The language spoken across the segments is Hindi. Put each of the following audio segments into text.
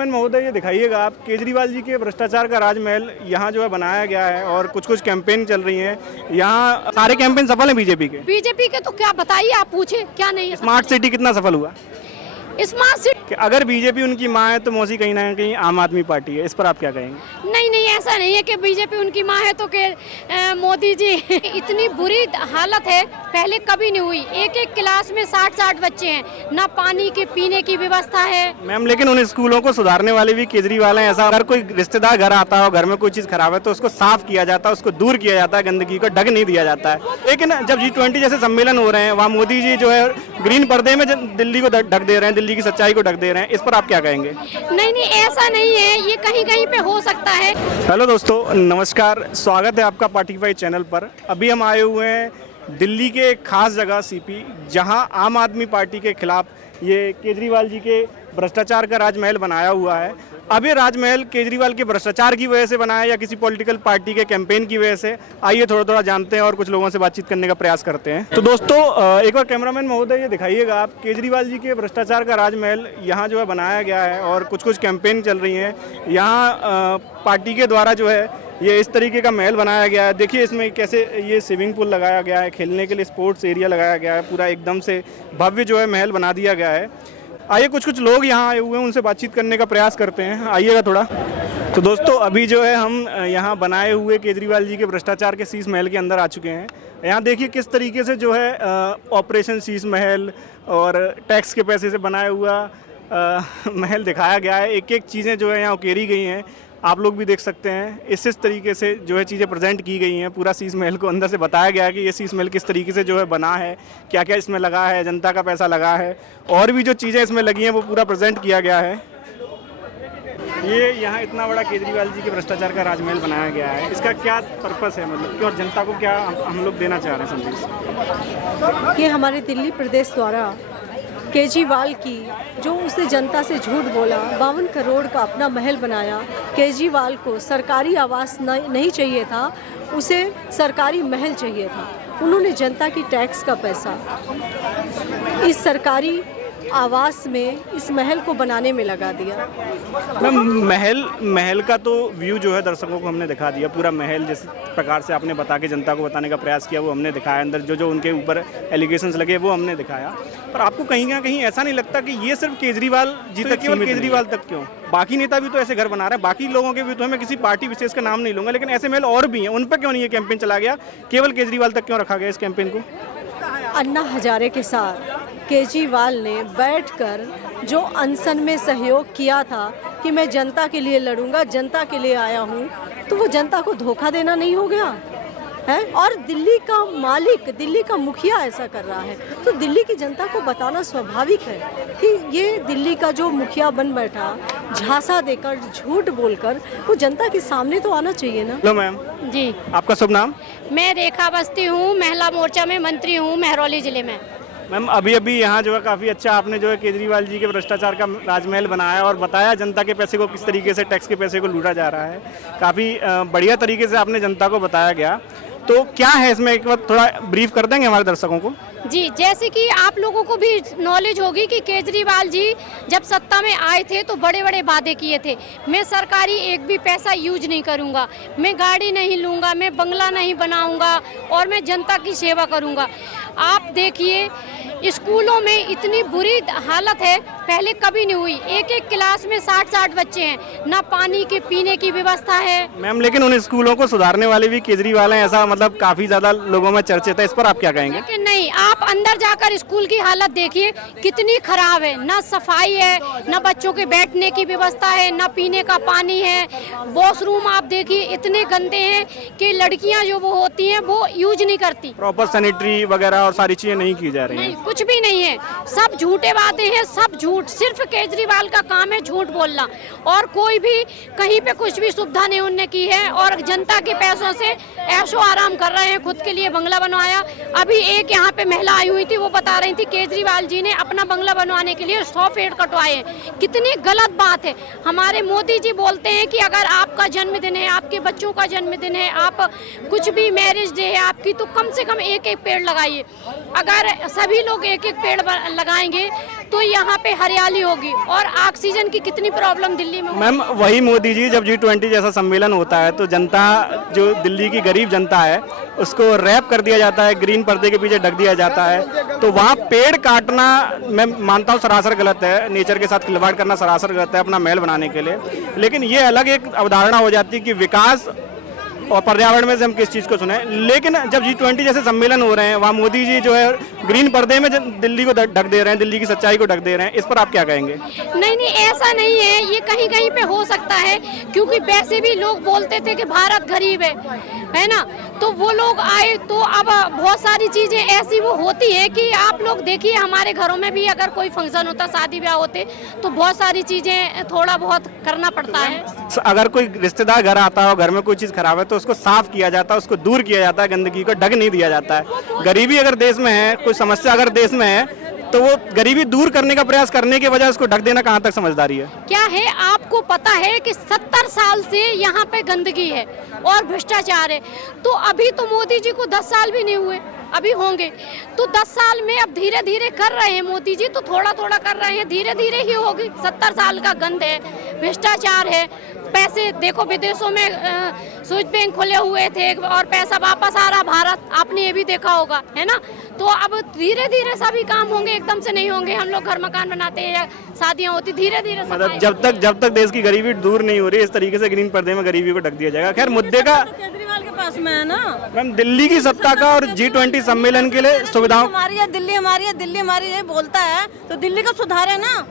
महोदय, ये दिखाइएगा आप केजरीवाल जी के भ्रष्टाचार का राजमहल यहाँ जो है बनाया गया है और कुछ कुछ कैंपेन चल रही है। यहाँ सारे कैंपेन सफल हैं बीजेपी के तो क्या बताइए, आप पूछे क्या नहीं है। स्मार्ट सिटी कितना सफल हुआ? स्मार्ट सिटी अगर बीजेपी उनकी माँ है तो मौसी कहीं ना कहीं आम आदमी पार्टी है, इस पर आप क्या कहेंगे? नहीं, ऐसा नहीं है कि बीजेपी उनकी माँ है तो के मोदी जी इतनी बुरी हालत है पहले कभी नहीं हुई। एक क्लास में 60 बच्चे हैं, ना पानी के पीने की व्यवस्था है। मैम, लेकिन उन स्कूलों को सुधारने वाले भी केजरीवाल हैं। ऐसा अगर कोई रिश्तेदार घर आता हो, घर में कोई चीज खराब है तो उसको साफ किया जाता है, उसको दूर किया जाता है, गंदगी को ढक नहीं दिया जाता है। लेकिन जब G20 जैसे सम्मेलन हो रहे हैं वहाँ मोदी जी जो है ग्रीन पर्दे में दिल्ली को ढक दे रहे हैं, दिल्ली की सच्चाई को ढक दे रहे हैं, इस पर आप क्या कहेंगे? नहीं, ऐसा नहीं है, ये कहीं कहीं पे हो सकता है। हेलो दोस्तों, नमस्कार, स्वागत है आपका पार्टिफाई चैनल पर। अभी हम आए हुए हैं दिल्ली के एक खास जगह सीपी, जहां आम आदमी पार्टी के खिलाफ ये केजरीवाल जी के भ्रष्टाचार का राजमहल बनाया हुआ है। अब ये राजमहल केजरीवाल के भ्रष्टाचार की वजह से बना है या किसी पॉलिटिकल पार्टी के कैंपेन की वजह से, आइए थोड़ा जानते हैं और कुछ लोगों से बातचीत करने का प्रयास करते हैं। तो दोस्तों, एक बार कैमरामैन महोदय, ये दिखाइएगा आप केजरीवाल जी के भ्रष्टाचार का राजमहल यहाँ जो है बनाया गया है और कुछ कुछ कैंपेन चल रही हैं। यहाँ पार्टी के द्वारा जो है ये इस तरीके का महल बनाया गया है। देखिए इसमें कैसे ये स्विमिंग पूल लगाया गया है, खेलने के लिए स्पोर्ट्स एरिया लगाया गया है, पूरा एकदम से भव्य जो है महल बना दिया गया है। आइए कुछ लोग यहाँ आए हुए हैं, उनसे बातचीत करने का प्रयास करते हैं, आइएगा थोड़ा। तो दोस्तों, अभी जो है हम यहाँ बनाए हुए केजरीवाल जी के भ्रष्टाचार के शीश महल के अंदर आ चुके हैं। यहाँ देखिए किस तरीके से जो है ऑपरेशन शीश महल और टैक्स के पैसे से बनाया हुआ महल दिखाया गया है। एक चीज़ें जो है यहाँ उकेरी गई हैं, आप लोग भी देख सकते हैं। इस तरीके से जो है चीज़ें प्रेजेंट की गई हैं। पूरा शीश महल को अंदर से बताया गया है कि ये शीश महल किस तरीके से जो है बना है, क्या क्या इसमें लगा है, जनता का पैसा लगा है, और भी जो चीज़ें इसमें लगी हैं वो पूरा प्रेजेंट किया गया है। ये यहाँ इतना बड़ा केजरीवाल जी के भ्रष्टाचार का राजमहल बनाया गया है, इसका क्या पर्पस है, मतलब क्यों, जनता को क्या हम लोग देना चाह रहे हैं संदेश? ये हमारे दिल्ली प्रदेश द्वारा केजरीवाल की जो उसने जनता से झूठ बोला, 52 करोड़ का अपना महल बनाया। केजरीवाल को सरकारी आवास नहीं चाहिए था, उसे सरकारी महल चाहिए था। उन्होंने जनता की टैक्स का पैसा इस सरकारी आवास में, इस महल को बनाने में लगा दिया। महल का तो व्यू जो है दर्शकों को हमने दिखा दिया। पूरा महल जिस प्रकार से आपने बता के जनता को बताने का प्रयास किया वो हमने दिखाया। अंदर जो उनके ऊपर एलिगेशंस लगे वो हमने दिखाया। पर आपको कहीं ना कहीं ऐसा नहीं लगता कि ये सिर्फ केजरीवाल जी तक, केवल केजरीवाल तक क्यों? बाकी नेता भी तो ऐसे घर बना रहे हैं, बाकी लोगों के भी तो, मैं किसी पार्टी विशेष का नाम नहीं लूँगा, लेकिन ऐसे महल और भी हैं, उन पर क्यों नहीं ये कैंपेन चला गया? केवल केजरीवाल तक क्यों रखा गया इस कैंपेन को? अन्ना हजारे के साथ केजरीवाल ने बैठकर जो अनशन में सहयोग किया था कि मैं जनता के लिए लड़ूंगा, जनता के लिए आया हूँ, तो वो जनता को धोखा देना नहीं हो गया है? और दिल्ली का मालिक, दिल्ली का मुखिया ऐसा कर रहा है तो दिल्ली की जनता को बताना स्वाभाविक है कि ये दिल्ली का जो मुखिया बन बैठा, झांसा देकर, झूठ बोलकर, वो जनता के सामने तो आना चाहिए ना। हेलो मैम जी, आपका शुभ नाम? मैं रेखा बस्ती हूँ, महिला मोर्चा में मंत्री हूँ महरौली जिले में। मैम, अभी यहाँ जो है काफ़ी अच्छा आपने जो है केजरीवाल जी के भ्रष्टाचार का राजमहल बनाया और बताया जनता के पैसे को किस तरीके से, टैक्स के पैसे को लूटा जा रहा है। काफ़ी बढ़िया तरीके से आपने जनता को बताया गया। तो क्या है इसमें, एक बार थोड़ा ब्रीफ कर देंगे हमारे दर्शकों को? जी, जैसे कि आप लोगों को भी नॉलेज होगी कि केजरीवाल जी जब सत्ता में आए थे तो बड़े बड़े वादे किए थे। मैं सरकारी एक भी पैसा यूज नहीं करूंगा, मैं गाड़ी नहीं लूंगा, मैं बंगला नहीं बनाऊंगा और मैं जनता की सेवा करूंगा। आप देखिए स्कूलों में इतनी बुरी हालत है पहले कभी नहीं हुई। एक क्लास में 60 बच्चे हैं, ना पानी के पीने की व्यवस्था है। मैम, लेकिन उन स्कूलों को सुधारने वाले भी केजरीवाल हैं, ऐसा मतलब काफ़ी ज़्यादा लोगों में चर्चित है, इस पर आप क्या कहेंगे? लेकिन नहीं, आप अंदर जाकर स्कूल की हालत देखिए कितनी खराब है, ना सफाई है, ना बच्चों के बैठने की व्यवस्था है, ना पीने का पानी है। वॉशरूम आप देखिए इतने गंदे हैं कि लड़कियां जो वो होती हैं वो यूज नहीं करती। प्रॉपर सैनिटरी वगैरह और सारी चीज़ें नहीं की जा रही हैं। कुछ भी नहीं है, सब झूठे बातें हैं, सब झूठ। सिर्फ केजरीवाल का काम है झूठ बोलना, और कोई भी कहीं पे कुछ भी सुविधा नहीं उनने की है और जनता के पैसों से ऐशो आराम कर रहे हैं। खुद के लिए बंगला बनवाया। अभी एक यहाँ पे महिला आई हुई थी, वो बता रही थी केजरीवाल जी ने अपना बंगला बनवाने के लिए 100 पेड़ कटवाए हैं। कितनी गलत बात है। हमारे मोदी जी बोलते हैं कि अगर आपका जन्मदिन है, आपके बच्चों का जन्मदिन है, आप कुछ भी मैरिज डे है आपकी, तो कम से कम एक पेड़ लगाइए। अगर सभी लोग एक एक पेड़ लगाएंगे तो यहाँ पे हरियाली होगी। और ऑक्सीजन की कितनी प्रॉब्लम दिल्ली में मैम वही मोदी जी जब G20 जैसा सम्मेलन होता है तो जनता, जो दिल्ली की गरीब जनता है, उसको रैप कर दिया जाता है, ग्रीन पर्दे के पीछे ढक दिया जाता है। तो वहाँ पेड़ काटना मैं मानता हूँ सरासर गलत है, नेचर के साथ खिलवाड़ करना सरासर गलत है अपना महल बनाने के लिए। लेकिन ये अलग एक अवधारणा हो जाती है कि विकास और पर्यावरण में से हम किस चीज़ को सुने। लेकिन जब G20 जैसे सम्मेलन हो रहे हैं वहाँ मोदी जी जो है ग्रीन पर्दे में दिल्ली को ढक दे रहे हैं, दिल्ली की सच्चाई को ढक दे रहे हैं, इस पर आप क्या कहेंगे? नहीं नहीं, ऐसा नहीं है, ये कहीं कहीं पे हो सकता है, क्योंकि वैसे भी लोग बोलते थे कि भारत गरीब है ना, तो वो लोग आए तो अब बहुत सारी चीजें ऐसी वो होती है कि आप लोग देखिए हमारे घरों में भी अगर कोई फंक्शन होता, शादी ब्याह होते, तो बहुत सारी चीजें थोड़ा बहुत करना पड़ता है। अगर कोई रिश्तेदार घर आता है और घर में कोई चीज़ खराब है तो उसको साफ किया जाता है, उसको दूर किया जाता है, गंदगी को ढक नहीं दिया जाता है। गरीबी अगर देश में है, कोई समस्या अगर देश में है, तो वो गरीबी दूर करने का प्रयास करने के बजाय उसको ढक देना कहाँ तक समझदारी है? क्या है, आपको पता है कि 70 साल से यहाँ पे गंदगी है और भ्रष्टाचार है, तो अभी तो मोदी जी को 10 साल भी नहीं हुए, अभी होंगे, तो 10 साल में अब धीरे धीरे कर रहे हैं मोदी जी, तो थोड़ा थोड़ा कर रहे हैं, धीरे धीरे ही होगी। 70 साल का गंद है, भ्रष्टाचार है, पैसे देखो विदेशों में स्विच बैंक खुले हुए थे और पैसा वापस आ रहा भारत, आपने ये भी देखा होगा, है ना। तो अब धीरे धीरे सभी काम होंगे, एकदम से नहीं होंगे। हम लोग घर मकान बनाते हैं या शादियां होती, धीरे धीरे मतलब जब तक देश की गरीबी दूर नहीं हो रही, इस तरीके से ग्रीन पर्दे में गरीबी को ढक दिया जाएगा। खैर मुद्दे का केजरीवाल के पास में है ना मैम, दिल्ली की सत्ता का और G20 सम्मेलन के लिए सुविधाओं, हमारी है, दिल्ली हमारी है, दिल्ली हमारी ये बोलता है तो दिल्ली का सुधार है ना।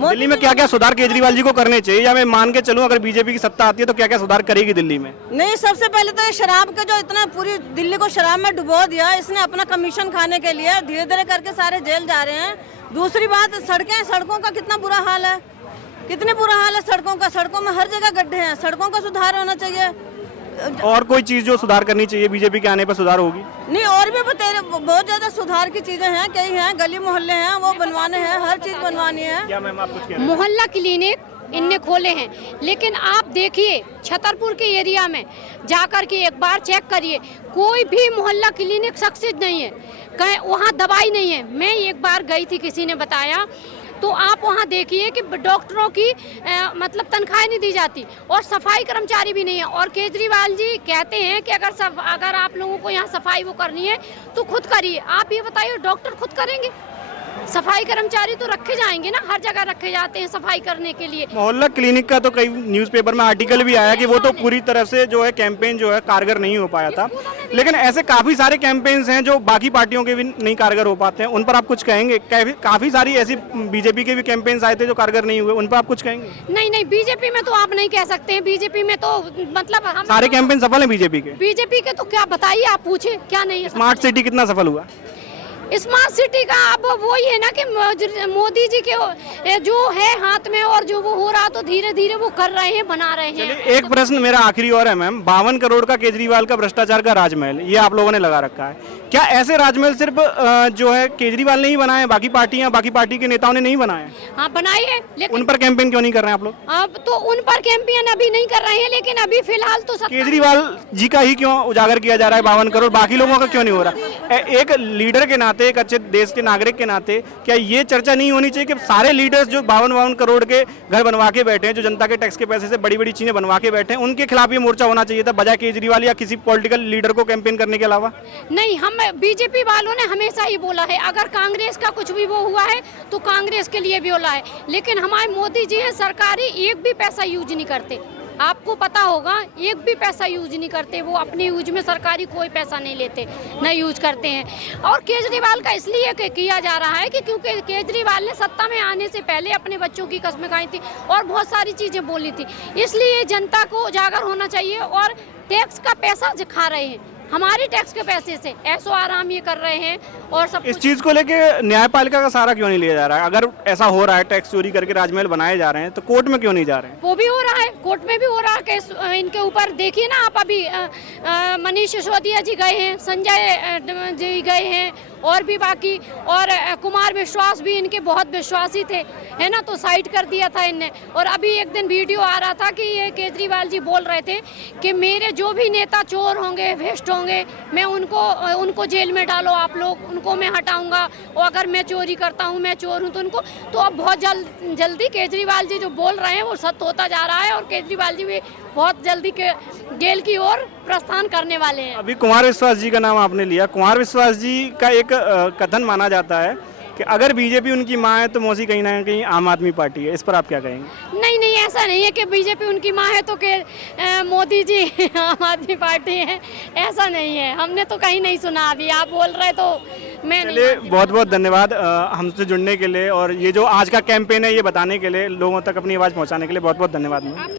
दिल्ली में क्या क्या सुधार केजरीवाल जी को करने चाहिए, या मैं मान के चलूं अगर बीजेपी की सत्ता आती है तो क्या क्या सुधार करेगी दिल्ली में? नहीं, सबसे पहले तो ये शराब के जो इतना पूरी दिल्ली को शराब में डुबो दिया, इसने अपना कमीशन खाने के लिए धीरे धीरे करके सारे जेल जा रहे हैं। दूसरी बात, सड़कों का कितना बुरा हाल है, कितने बुरा हाल है सड़कों का, सड़कों में हर जगह गड्ढे हैं, सड़कों का सुधार होना चाहिए। और कोई चीज जो सुधार करनी चाहिए, बीजेपी के आने पर सुधार होगी? नहीं, और भी बहुत ज्यादा सुधार की चीजें हैं, कई हैं, गली मोहल्ले हैं, वो बनवाने हैं, हर चीज बनवानी है। क्या मैम आप कुछ कह रहे हैं? मोहल्ला क्लिनिक इनने खोले हैं, लेकिन आप देखिए छतरपुर के एरिया में जाकर के एक बार चेक करिए, कोई भी मोहल्ला क्लिनिक सक्सेस नहीं है, कहीं वहाँ दवाई नहीं है। मैं एक बार गई थी, किसी ने बताया, तो आप वहाँ देखिए कि डॉक्टरों की मतलब तनख्वाह नहीं दी जाती और सफाई कर्मचारी भी नहीं है। और केजरीवाल जी कहते हैं कि अगर आप लोगों को यहाँ सफाई वो करनी है तो खुद करिए। आप ये बताइए, डॉक्टर खुद करेंगे? सफाई कर्मचारी तो रखे जाएंगे ना, हर जगह रखे जाते हैं सफाई करने के लिए। मोहल्ला क्लिनिक का तो कई न्यूज़पेपर में आर्टिकल भी आया कि वो तो पूरी तरह से जो है कैंपेन जो है कारगर नहीं हो पाया था, लेकिन ऐसे काफी सारे कैंपेन्स हैं जो बाकी पार्टियों के भी नहीं कारगर हो पाते हैं, उन पर आप कुछ कहेंगे? काफी सारी ऐसी बीजेपी के भी कैंपेन्स आए थे जो कारगर नहीं हुए, उन पर आप कुछ कहेंगे? नहीं नहीं, बीजेपी में तो आप नहीं कह सकते हैं, बीजेपी में तो मतलब हम सारे कैंपेन सफल हैं बीजेपी के? बीजेपी के तो क्या बताइए, आप पूछे क्या नहीं है। स्मार्ट सिटी कितना सफल हुआ? स्मार्ट सिटी का अब वो ही है ना कि मोदी जी के जो है हाथ में, और जो वो हो रहा तो धीरे धीरे वो कर रहे हैं, बना रहे हैं। एक प्रश्न मेरा आखिरी और है मैम, 52 करोड़ का केजरीवाल का भ्रष्टाचार का राजमहल ये आप लोगों ने लगा रखा है, क्या ऐसे राजमहल सिर्फ जो है केजरीवाल ने ही बनाए, बाकी पार्टी के नेताओं ने नहीं बनाए? हाँ बनाए हैं, लेकिन उन पर कैंपेन क्यों नहीं कर रहे हैं आप लोग? अब तो उन पर कैंपेन अभी नहीं कर रहे हैं, लेकिन अभी फिलहाल तो केजरीवाल जी का ही क्यों उजागर किया जा रहा है 52 करोड़, बाकी लोगों का क्यों नहीं हो रहा? एक लीडर के नाते, एक अच्छे देश के नागरिक के नाते क्या ये चर्चा नहीं होनी चाहिए कि सारे लीडर्स जो 52 करोड़ के घर बनवा के बैठे हैं, जो जनता के टैक्स के पैसे से बड़ी बड़ी चीजें बनवा के बैठे हैं, उनके खिलाफ ये मोर्चा होना चाहिए था, बजाय केजरीवाल या किसी पॉलिटिकल लीडर को कैंपेन करने के अलावा? नहीं, हम बीजेपी वालों ने हमेशा ही बोला है, अगर कांग्रेस का कुछ भी वो हुआ है तो कांग्रेस के लिए भी बोला है, लेकिन हमारे मोदी जी हैं, सरकारी एक भी पैसा यूज नहीं करते, आपको पता होगा, एक भी पैसा यूज नहीं करते, वो अपने यूज में सरकारी कोई पैसा नहीं लेते, न यूज करते हैं। और केजरीवाल का इसलिए किया जा रहा है कि क्योंकि केजरीवाल ने सत्ता में आने से पहले अपने बच्चों की कस्में खाई थी और बहुत सारी चीज़ें बोली थी, इसलिए जनता को उजागर होना चाहिए। और टैक्स का पैसा खा रहे हैं, हमारे टैक्स के पैसे से ऐसो आराम ये कर रहे हैं। और सब इस चीज को लेके न्यायपालिका का सहारा क्यों नहीं लिया जा रहा है? अगर ऐसा हो रहा है, टैक्स चोरी करके राजमहल बनाए जा रहे हैं, तो कोर्ट में क्यों नहीं जा रहे हैं? वो भी हो रहा है, कोर्ट में भी हो रहा है केस इनके ऊपर। देखिए ना आप, अभी मनीष सिसोदिया जी गए हैं, संजय जी गए हैं, और भी बाकी, और कुमार विश्वास भी इनके बहुत विश्वासी थे, है ना, तो साइड कर दिया था इनने। और अभी एक दिन वीडियो आ रहा था कि ये केजरीवाल जी बोल रहे थे कि मेरे जो भी नेता चोर होंगे, भ्रष्ट होंगे, मैं उनको जेल में डालो आप लोग, उनको मैं हटाऊंगा, और अगर मैं चोरी करता हूँ, मैं चोर हूँ तो उनको, तो अब बहुत जल्दी केजरीवाल जी जो बोल रहे हैं वो सत्य होता जा रहा है, और केजरीवाल जी भी बहुत जल्दी जेल की ओर प्रस्थान करने वाले हैं। अभी कुमार विश्वास जी का नाम आपने लिया। कुमार विश्वास जी का एक कथन माना जाता है कि अगर बीजेपी उनकी माँ है तो मौसी कहीं ना कहीं आम आदमी पार्टी है। इस पर आप क्या कहेंगे? नहीं नहीं, ऐसा नहीं है कि बीजेपी उनकी माँ है तो मोदी जी आम आदमी पार्टी है, ऐसा नहीं है, हमने तो कहीं नहीं सुना। अभी आप बोल रहे तो मैं नहीं। चलिए, बहुत बहुत धन्यवाद हमसे जुड़ने के लिए, और ये जो आज का कैंपेन है ये बताने के लिए, लोगों तक अपनी आवाज़ पहुंचाने के लिए बहुत बहुत धन्यवाद मैम।